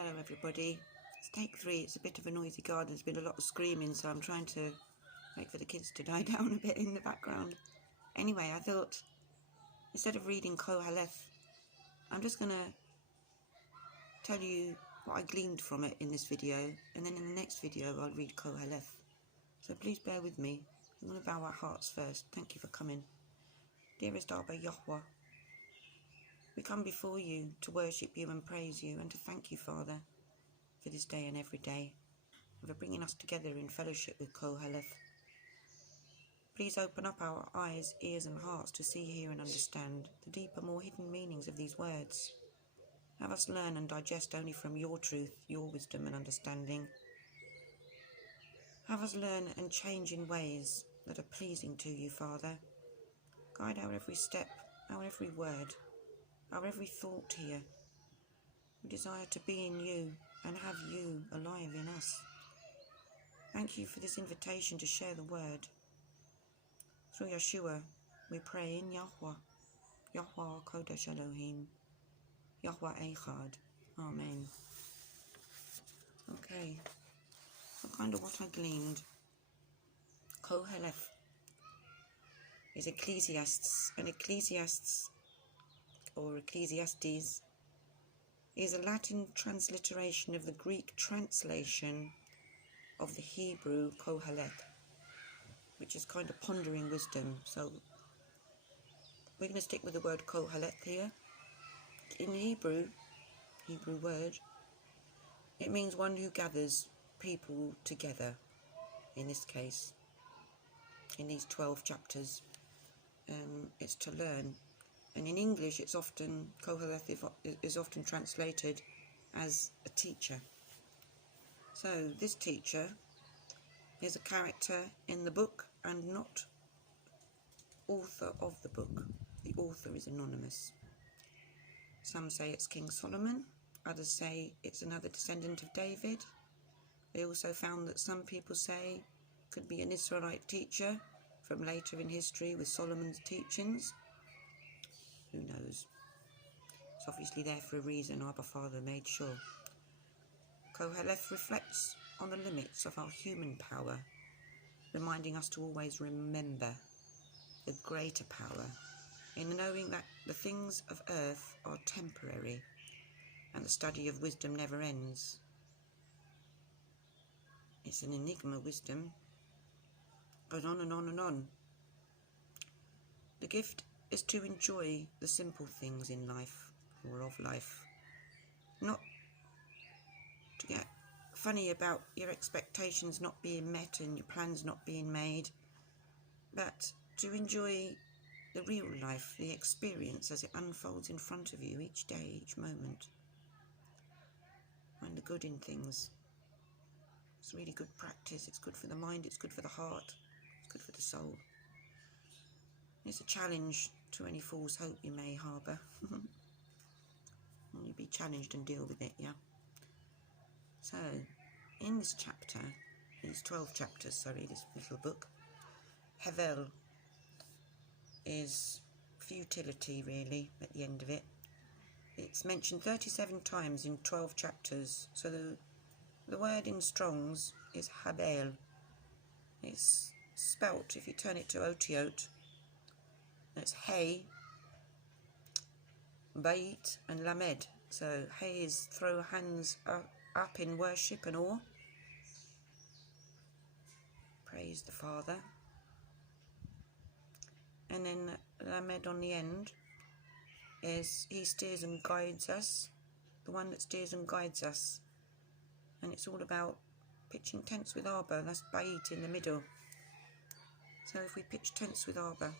Hello everybody, it's take 3. It's a bit of a noisy garden. There's been a lot of screaming, so I'm trying to wait for the kids to die down a bit in the background. Anyway, I thought instead of reading Qoheleth, I'm just going to tell you what I gleaned from it in this video, and then in the next video I'll read Qoheleth. So please bear with me. I'm going to bow our hearts first. Thank you for coming. Dearest Abba Yahweh, we come before you to worship you and praise you and to thank you, Father, for this day and every day, and for bringing us together in fellowship with Qoheleth. Please open up our eyes, ears and hearts to see, hear and understand the deeper, more hidden meanings of these words. Have us learn and digest only from your truth, your wisdom and understanding. Have us learn and change in ways that are pleasing to you, Father. Guide our every step, our every word, our every thought here. We desire to be in you and have you alive in us. Thank you for this invitation to share the word. Through Yeshua, we pray in Yahweh, Yahweh Kodesh Elohim, Yahweh Echad. Amen. Okay, so kind of what I gleaned. Qoheleth is Ecclesiastes, and Ecclesiastes, or Ecclesiastes, is a Latin transliteration of the Greek translation of the Hebrew Qoheleth, which is kind of pondering wisdom. So we're going to stick with the word Qoheleth here. In Hebrew word, it means one who gathers people together. In this case, in these 12 chapters, it's to learn. And in English, it's often, Qoheleth is often translated as a teacher. So this teacher is a character in the book and not author of the book. The author is anonymous. Some say it's King Solomon, others say it's another descendant of David. They also found that some people say it could be an Israelite teacher from later in history with Solomon's teachings. Who knows? It's obviously there for a reason. Abba Father made sure. Qoheleth reflects on the limits of our human power, reminding us to always remember the greater power in knowing that the things of earth are temporary and the study of wisdom never ends. It's an enigma, wisdom. Goes on and on and on. The gift is to enjoy the simple things in life, or of life. Not to get funny about your expectations not being met and your plans not being made, but to enjoy the real life, the experience as it unfolds in front of you each day, each moment. Find the good in things. It's really good practice. It's good for the mind, it's good for the heart, it's good for the soul. It's a challenge to any false hope you may harbour. You be challenged and deal with it, yeah? So, in this chapter, these 12 chapters, sorry, this little book, Hevel is futility, really, at the end of it. It's mentioned 37 times in 12 chapters, so the word in Strong's is Habel. It's spelt, if you turn it to Otiot, it's Hey, Bait and Lamed. So Hey is throw hands up in worship and awe. Praise the Father. And then Lamed on the end is He steers and guides us. The one that steers and guides us. And it's all about pitching tents with Abba. That's Bait in the middle. So if we pitch tents with Abba,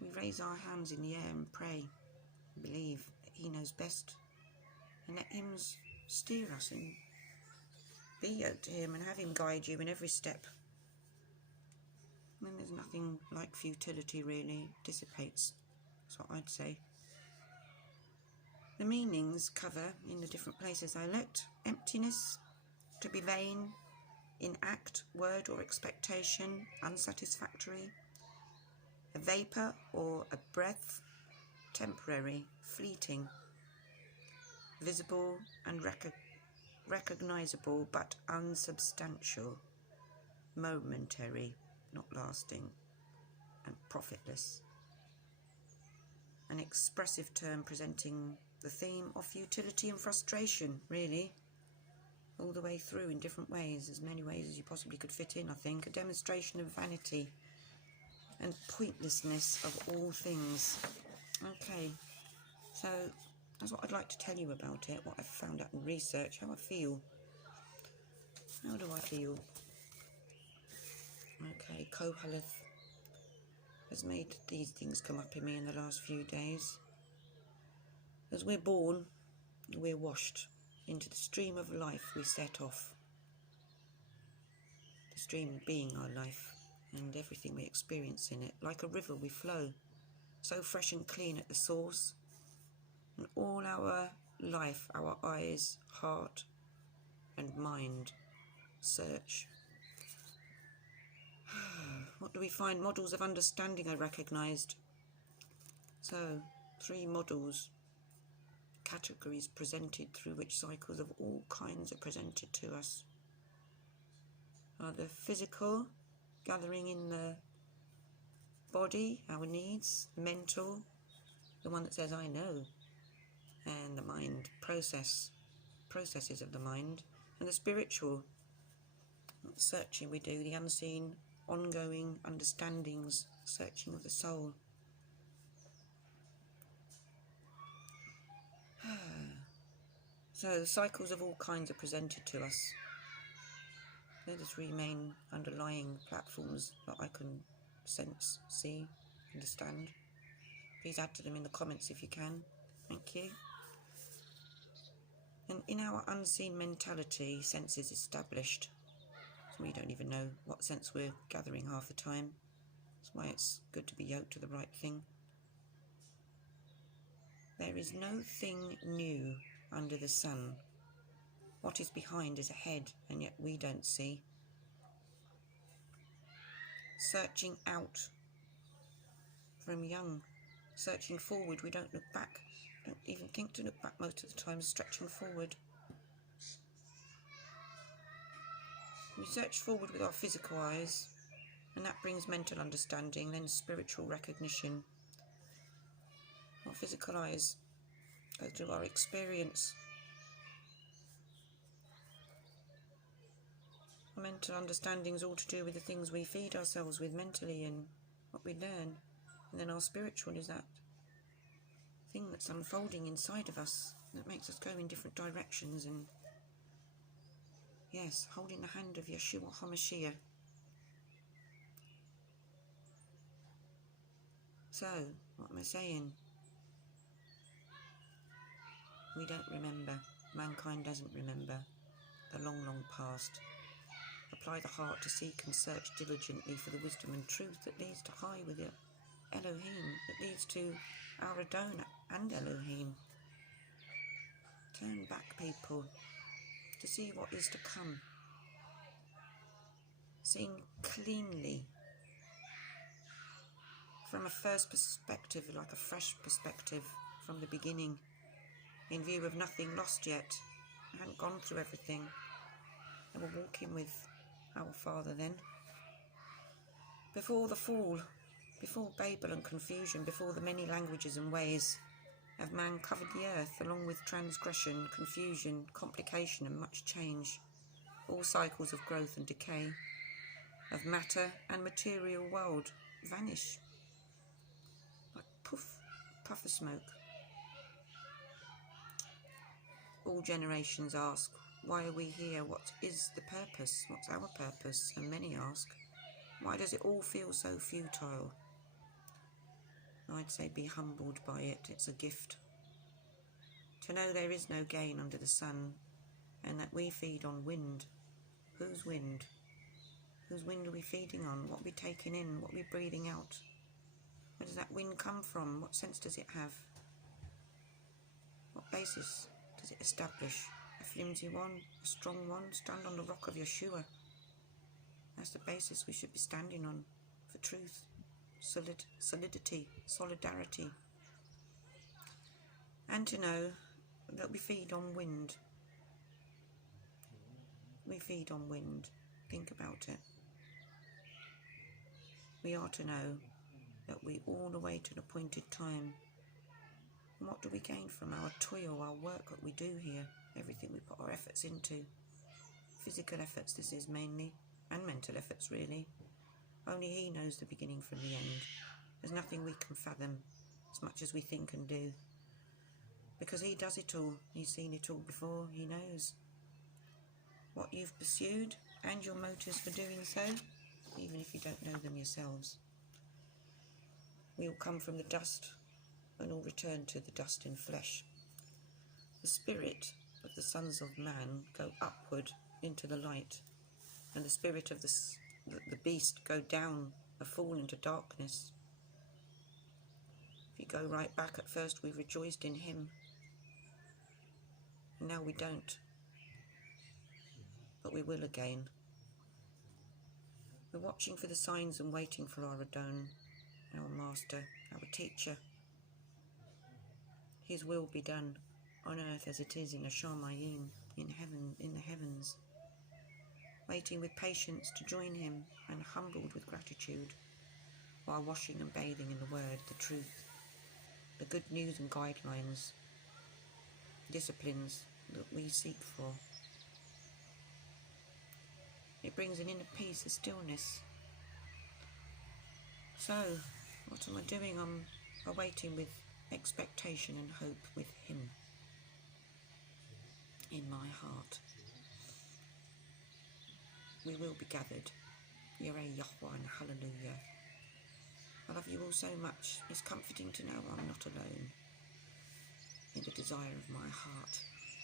we raise our hands in the air and pray, and believe that He knows best, and let Him steer us and be yoked to Him and have Him guide you in every step. And then there's nothing like futility, really. It dissipates. That's what I'd say. The meanings cover, in the different places I looked, emptiness, to be vain, in act, word or expectation, unsatisfactory, a vapour or a breath, temporary, fleeting, visible and recognizable but unsubstantial, momentary, not lasting, and profitless. An expressive term presenting the theme of futility and frustration, really, all the way through in different ways, as many ways as you possibly could fit in, I think. A demonstration of vanity and pointlessness of all things. Okay, so that's what I'd like to tell you about it, what I've found out in research, how I feel. How do I feel? Okay, Qoheleth has made these things come up in me in the last few days. As we're born, we're washed into the stream of life we set off. The stream being our life and everything we experience in it. Like a river we flow, so fresh and clean at the source. And all our life, our eyes, heart and mind search. What do we find? Models of understanding are recognised. So, 3 models, categories presented through which cycles of all kinds are presented to us. Are the physical, gathering in the body, our needs, mental, the one that says I know, and the mind, processes of the mind, and the spiritual, searching we do, the unseen, ongoing understandings, searching of the soul. So cycles of all kinds are presented to us. They're the 3 main underlying platforms that I can sense, see, understand. Please add to them in the comments if you can. Thank you. And in our unseen mentality, sense is established. So we don't even know what sense we're gathering half the time. That's why it's good to be yoked to the right thing. There is no thing new under the sun. What is behind is ahead, and yet we don't see. Searching out from young, searching forward, we don't look back. Don't even think to look back most of the time, stretching forward. We search forward with our physical eyes, and that brings mental understanding, then spiritual recognition. Our physical eyes go through our experience. Our mental understanding is all to do with the things we feed ourselves with mentally and what we learn. And then our spiritual is that thing that's unfolding inside of us that makes us go in different directions and, yes, holding the hand of Yeshua HaMashiach. So, what am I saying? We don't remember. Mankind doesn't remember the long, long past. Apply the heart to seek and search diligently for the wisdom and truth that leads to high with it. Elohim, that leads to our Adon and Elohim. Turn back, people, to see what is to come. Seen cleanly, from a first perspective, like a fresh perspective from the beginning, in view of nothing lost yet. I hadn't gone through everything. And we're walking with our Father then. Before the fall, before Babel and confusion, before the many languages and ways of man covered the earth, along with transgression, confusion, complication and much change, all cycles of growth and decay, of matter and material world vanish like puff of smoke. All generations ask, why are we here? What is the purpose? What's our purpose? And many ask, why does it all feel so futile? I'd say be humbled by it. It's a gift. To know there is no gain under the sun, and that we feed on wind. Whose wind? Whose wind are we feeding on? What are we taking in? What are we breathing out? Where does that wind come from? What sense does it have? What basis does it establish? A flimsy one? A strong one? Stand on the rock of Yeshua. That's the basis we should be standing on for truth, solidity, solidarity. And to know that we feed on wind. We feed on wind. Think about it. We are to know that we all await an appointed time. And what do we gain from our toil, our work that we do here? Everything we put our efforts into. Physical efforts this is mainly, and mental efforts really. Only He knows the beginning from the end. There's nothing we can fathom, as much as we think and do. Because He does it all. He's seen it all before. He knows what you've pursued and your motives for doing so, even if you don't know them yourselves. We all come from the dust and all return to the dust in flesh. The spirit of the sons of man go upward into the light, and the spirit of the beast go down, a fall into darkness. If you go right back, at first we rejoiced in Him, and now we don't, but we will again. We're watching for the signs and waiting for our Adon, our Master, our Teacher. His will be done on earth as it is in Ashamayim, in heaven, in the heavens. Waiting with patience to join Him and humbled with gratitude, while washing and bathing in the Word, the truth, the good news and guidelines, disciplines that we seek for. It brings an inner peace, a stillness. So, what am I doing? I'm awaiting with expectation and hope with Him in my heart. We will be gathered. Yireh Yahweh and hallelujah. I love you all so much. It's comforting to know I'm not alone in the desire of my heart.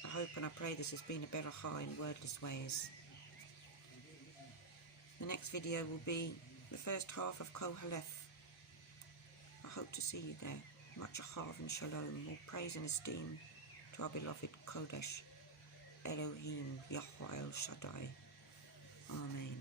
I hope and I pray this has been a berachah in wordless ways. The next video will be the first half of Qoheleth. I hope to see you there. Much ahav and shalom. More praise and esteem to our beloved Kodesh, Elohim, Yahweh El Shaddai. Amen.